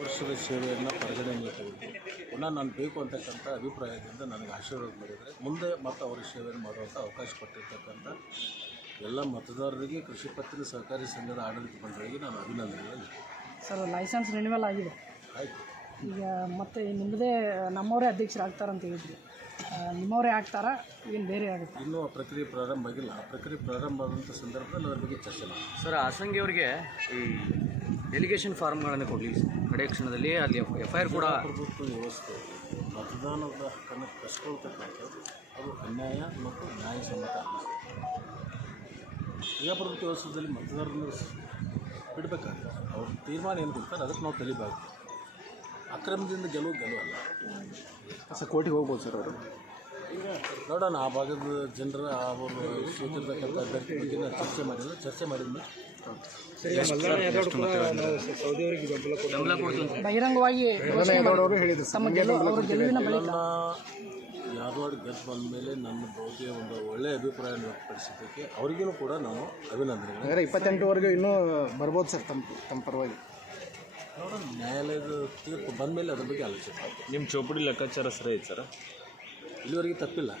ವರ್ಷದ ಸೇವೆಯನ್ನು ಪರಿಗಣನೆಗೆ ತೆಗೆದು ಪುನಃ ನಾನು ಬೇಕು ಅಂತಕ್ಕಂಥ ಅಭಿಪ್ರಾಯದಿಂದ ನನಗೆ ಆಶೀರ್ವಾದ ಮಾಡಿದರೆ ಮುಂದೆ ಮತ್ತು ಅವರ ಸೇವೆಯನ್ನು ಮಾಡುವಂಥ ಅವಕಾಶ ಕೊಟ್ಟಿರ್ತಕ್ಕಂಥ ಎಲ್ಲ ಮತದಾರರಿಗೆ ಕೃಷಿ ಪತ್ತಿನ ಸಹಕಾರಿ ಸಂಘದ ಆಡಳಿತ ಮಂಡಳಿಗೆ ನಾನು ಅಭಿನಂದನೆಗಳು. ಸರ್, ಲೈಸೆನ್ಸ್ ರಿನ್ಯೂವಲ್ ಆಗಿದೆ. ಆಯಿತು. ಈಗ ಮತ್ತೆ ನಿಮ್ಮದೇ ನಮ್ಮವರೇ ಅಧ್ಯಕ್ಷರಾಗ್ತಾರಂತ ಹೇಳಿದ್ರಿ. ನಿಮ್ಮವರೇ ಆಗ್ತಾರಾ, ಏನು ಬೇರೆ ಆಗುತ್ತೆ? ಇನ್ನೂ ಆ ಪ್ರಕ್ರಿಯೆ ಪ್ರಾರಂಭ ಆಗಿಲ್ಲ. ಆ ಪ್ರಕ್ರಿಯೆ ಪ್ರಾರಂಭ ಆದಂಥ ಸಂದರ್ಭದಲ್ಲಿ ಅದರ ಬಗ್ಗೆ ಚರ್ಚೆ ಮಾಡಿ. ಸರ್, ಹಾಸಂಗಿ ಅವರಿಗೆ ಈ ಡೆಲಿಗೇಷನ್ ಫಾರ್ಮ್ಗಳನ್ನು ಕೊಡಲಿ ಕಡೆ ಕ್ಷಣದಲ್ಲಿ ಅಲ್ಲಿ FIR ಕೂಡ. ಪ್ರಭುತ್ವ ವ್ಯವಸ್ಥೆ ಮತದಾನದ ಹಕ್ಕನ್ನು ಕಸ್ಕೊಳ್ತಕ್ಕಂಥದ್ದು ಅದು ಅನ್ಯಾಯ ಮತ್ತು ನ್ಯಾಯಸಮ್ಮತ ಅಲ್ಲ. ಪ್ರಜಾಪ್ರಭುತ್ವ ವ್ಯವಸ್ಥೆಯಲ್ಲಿ ಮತದಾರರನ್ನು ಬಿಡಬೇಕಾಗ್ತದೆ. ಅವ್ರ ತೀರ್ಮಾನ ಏನು ಕೊಡ್ತಾರೆ ಅದಕ್ಕೆ ನಾವು ತಲಿಬಾರ್ದು. ಅಕ್ರಮದಿಂದ ಗೆಲುವು ಅಲ್ಲ. ಸರ್, ಕೋರ್ಟಿಗೆ ಹೋಗ್ಬೋದು ಸರ್ ಅವರು. ಈಗ ನೋಡೋಣ, ಆ ಭಾಗದ ಜನರ ಅವರು ಸೂಚಿರ್ತಕ್ಕಂಥ ಅಭ್ಯರ್ಥಿ ಬಗ್ಗೆ ಚರ್ಚೆ ಮಾಡಿದ್ಮೇಲೆ ಬಹಿರಂಗವಾಗಿ ತಮ್ಮ ಗೆಲುವಿನ ಬಳಿಕ ಯಾದವಾಡ ಗೆದ್ದು ಬಂದ ಮೇಲೆ ನನ್ನ ಬಗ್ಗೆ ಒಂದು ಒಳ್ಳೆಯ ಅಭಿಪ್ರಾಯ ವ್ಯಕ್ತಪಡಿಸಿದ್ದಕ್ಕೆ ಅವರಿಗೂ ಕೂಡ ನಾನು ಅಭಿನಂದನೆಗಳು. 28ವರೆಗೂ ಇನ್ನೂ ಬರ್ಬೋದು ಸರ್ ತಮ್ಮ ಪರವಾಗಿ. ನೋಡೋಣ, ನ್ಯಾಯಾಲಯದ ತೀರ್ಪು ಬಂದ ಮೇಲೆ ಅದ್ರ ಬಗ್ಗೆ ಆಲೋಚನೆ. ನಿಮ್ಮ ಚೌಪಡಿ ಲೆಕ್ಕಾಚಾರ ಸರಿ ಐತೆ ಸರ್? ಇಲ್ಲಿವರೆಗೆ ತಪ್ಪಿಲ್ಲ.